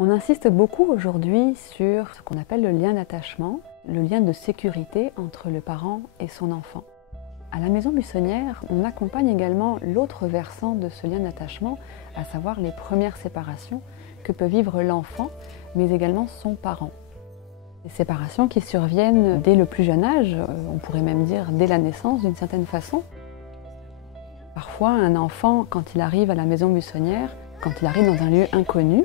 On insiste beaucoup aujourd'hui sur ce qu'on appelle le lien d'attachement, le lien de sécurité entre le parent et son enfant. À la Maison Buissonnière, on accompagne également l'autre versant de ce lien d'attachement, à savoir les premières séparations que peut vivre l'enfant, mais également son parent. Des séparations qui surviennent dès le plus jeune âge, on pourrait même dire dès la naissance d'une certaine façon. Parfois, un enfant, quand il arrive à la Maison Buissonnière, quand il arrive dans un lieu inconnu,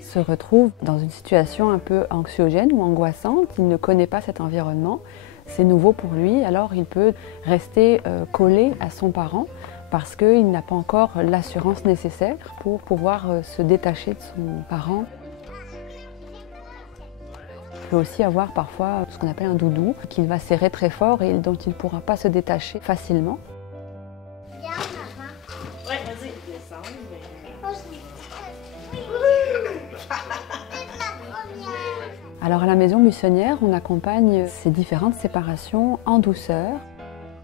se retrouve dans une situation un peu anxiogène ou angoissante. Il ne connaît pas cet environnement, c'est nouveau pour lui, alors il peut rester collé à son parent parce qu'il n'a pas encore l'assurance nécessaire pour pouvoir se détacher de son parent. Il peut aussi avoir parfois ce qu'on appelle un doudou, qu'il va serrer très fort et dont il ne pourra pas se détacher facilement. Alors à la Maison Buissonnière, on accompagne ces différentes séparations en douceur.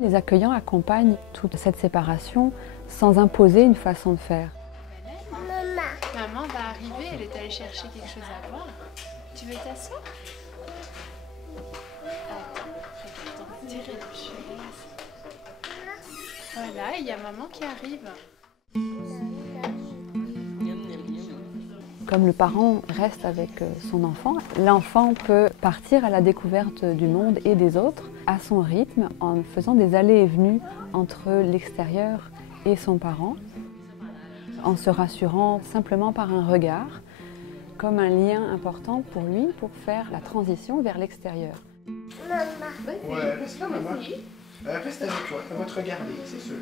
Les accueillants accompagnent toute cette séparation sans imposer une façon de faire. Maman va arriver, elle est allée chercher quelque chose à boire. Tu veux t'asseoir? Attends, regarde, on va tirer la chaise. Voilà, il y a maman qui arrive. Comme le parent reste avec son enfant, l'enfant peut partir à la découverte du monde et des autres à son rythme en faisant des allées et venues entre l'extérieur et son parent, en se rassurant simplement par un regard, comme un lien important pour lui pour faire la transition vers l'extérieur. Ouais, reste là, maman. Reste avec toi, elle va te regarder, c'est sûr.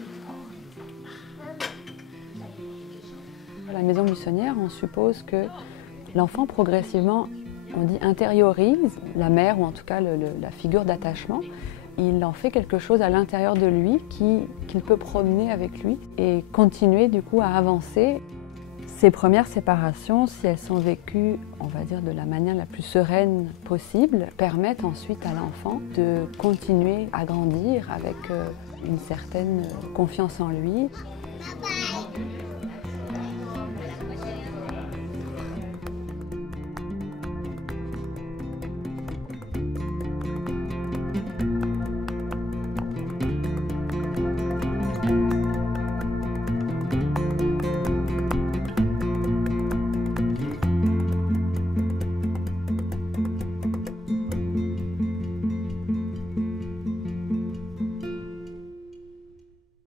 À la Maison Buissonnière, on suppose que l'enfant progressivement, on dit, intériorise la mère ou en tout cas la figure d'attachement. Il en fait quelque chose à l'intérieur de lui qu'il peut promener avec lui et continuer du coup à avancer. Ces premières séparations, si elles sont vécues, on va dire de la manière la plus sereine possible, permettent ensuite à l'enfant de continuer à grandir avec une certaine confiance en lui.